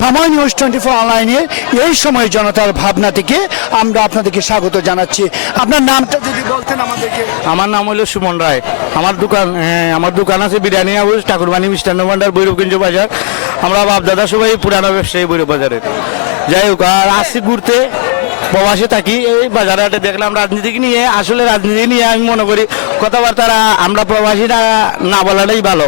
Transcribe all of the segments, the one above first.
সময় news twenty four অনলাইনে এই সময় জনতার ভাবনা থেকে আমরা আপনাদেরকে স্বাগত জানাচ্ছি। আপনার নামটা যদি বলতেন আমাদেরকে। আমার নাম হলো সুমন রায়। আমার দোকান আমার দোকান আছে বিরিয়ানি হাউস, ঠাকুরবাণী মিষ্টান্ন ভান্ডার ভৈরবগঞ্জ বাজার। আমরা বাপ দাদা সবাই পুরানো ব্যবসায়ী ভৈরব বাজারের যাই হোক, আর আসছি ঘুরতে, প্রবাসে থাকি, এই বাজারে হাটে দেখলাম রাজনীতিকে নিয়ে, আসলে রাজনীতি নিয়ে আমি মনে করি কথাবার্তা আমরা প্রবাসীরা না বলাটাই ভালো।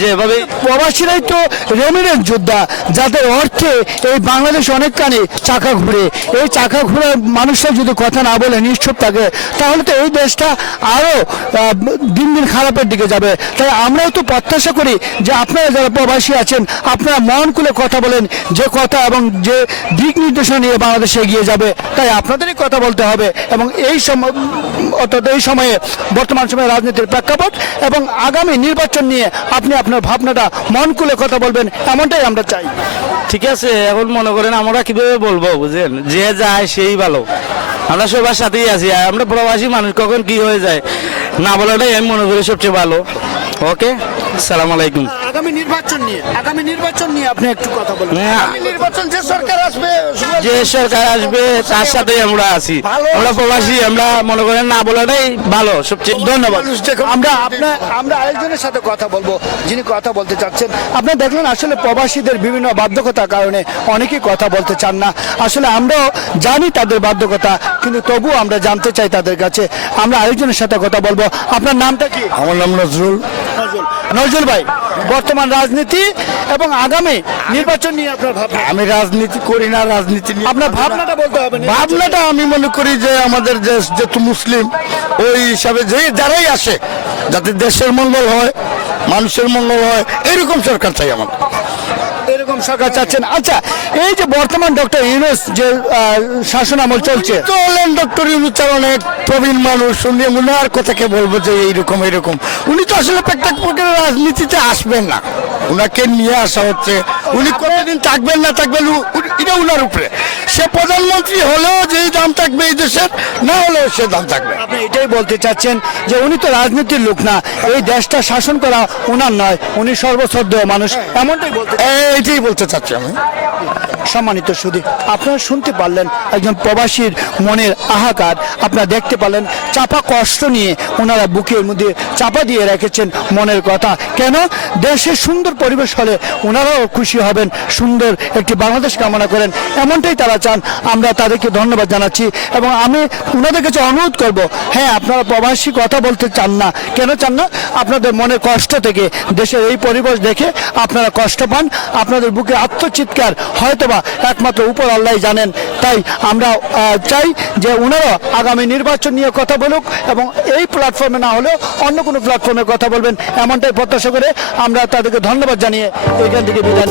যেভাবে প্রবাসীরাই তো রেমিডেন্স যোদ্ধা, যাদের অর্থে এই বাংলাদেশ অনেকখানি চাকা ঘুরে। এই চাকা ঘুরে মানুষরা যদি কথা না বলে নিশ্চুপ থাকে, তাহলে তো এই দেশটা আরও দিন দিন খারাপের দিকে যাবে। তাই আমরাও তো প্রত্যাশা করি যে আপনারা যারা প্রবাসী আছেন, আপনারা মন খুলে কথা বলেন যে কথা এবং যে দিক নির্দেশনা নিয়ে বাংলাদেশ এগিয়ে যাবে। তাই আপনাদেরই কথা বলতে হবে এবং এই সময় অর্থাৎ এই সময়ে বর্তমান সময়ে রাজনীতির প্রেক্ষাপট এবং আগামী নির্বাচন নিয়ে আপনি আপনার ভাবনাটা মন খুলে কথা বলবেন, এমনটাই আমরা চাই। ঠিক আছে, এখন মনে করেন আমরা কীভাবে বলব বুঝেন যে যায় সেই ভালো। আমরা সবার সাথেই আছি আমরা প্রবাসী মানুষ, কখন কি হয়ে যায়, না বলাটাই আমি মনে করি সবচেয়ে ভালো। ওকে? সালাম আলাইকুম। আগামী নির্বাচন নিয়ে আগামী নির্বাচন নিয়ে আপনি একটু কথা বলুন। হ্যাঁ। আগামী নির্বাচন যে সরকার আসবে যে সরকার আসবে তার সাথেই আমরা আছি। আমরা প্রবাসী আমরা মনে করেন না বলাটাই ভালো। সবচেয়ে ধন্যবাদ। আমরা আপনার আমরা আরেকজনের সাথে কথা বলব যিনি কথা বলতে চাচ্ছেন। আপনি দেখলেন আসলে প্রবাসীদের বিভিন্ন বাধ্যকতার কারণে অনেকেই কথা বলতে চান না। আসলে আমরাও জানি তাদের বাধ্যকতা কিন্তু তবুও আমরা জানতে চাই তাদের কাছে। আমরা আরেকজনের সাথে কথা বলব। আপনার নামটা কি? আমার নাম নজরুল। নজরুল ভাই বর্তমান রাজনীতি এবং আগামী নির্বাচন নিয়ে আপনার ভাবনা? আমি রাজনীতি করি না রাজনীতি নিয়ে আপনার ভাবনাটা বলতে হবে ভাবনাটা আমি মনে করি যে আমাদের দেশ যেহেতু মুসলিম ওই হিসাবে যে যারাই আসে যাতে দেশের মঙ্গল হয় মানুষের মঙ্গল হয় এরকম সরকার চাই আমার এরকম সরকার চাচ্ছেন আচ্ছা এই যে বর্তমান ডক্টর ইউনুস যে আহ, শাসন আমল চলছে। তো হলেন ডক্টর ইউনুচার অনেক প্রবীণ মানুষ উনি উনার কথাকে বলব যে এইরকম এইরকম। উনি তো আসলে প্রত্যেক প্রকারের রাজনীতিতে আসবেন না। ওনাকে নিয়ে আসা হচ্ছে উনি কতদিন থাকবেন না থাকবেন? এটা উনার উপরে। সে প্রধানমন্ত্রী হলেও যেই দাম থাকবে এই দেশের না হলেও সে দাম থাকবে। আপনি এটাই বলতে চাচ্ছেন যে উনি তো রাজনীতির লোক না এই দেশটা শাসন করা উনার নয় উনি সর্বশ্রদ্ধেয় মানুষ এমনটাই বলতে এইটাই বলতে চাচ্ছি আমি। সম্মানিত সুদী আপনারা শুনতে পারলেন একজন প্রবাসীর মনের আহাকার। আপনারা দেখতে পারলেন চাপা কষ্ট নিয়ে ওনারা বুকের মধ্যে চাপা দিয়ে রেখেছেন মনের কথা। কেন? দেশের সুন্দর পরিবেশ হলে ওনারাও খুশি হবেন, সুন্দর একটি বাংলাদেশ কামনা করেন। এমনটাই তারা চান। আমরা তাদেরকে ধন্যবাদ জানাচ্ছি এবং আমি ওনাদের কাছে অনুরোধ করব হ্যাঁ আপনারা প্রবাসী কথা বলতে চান না। কেন চান না? আপনাদের মনের কষ্ট থেকে। দেশের এই পরিবেশ দেখে আপনারা কষ্ট পান। আপনাদের বুকে আত্মচিৎকার হয়তোবা একমাত্র উপর আল্লাহ জানেন। তাই আমরা চাই যে ওনারা আগামী নির্বাচন নিয়ে কথা বলুক এবং এই প্ল্যাটফর্মে না হলেও অন্য কোনো প্ল্যাটফর্মে কথা বলবেন, এমনটাই প্রত্যাশা করে আমরা তাদেরকে ধন্যবাদ জানিয়ে এখান থেকে বিদায়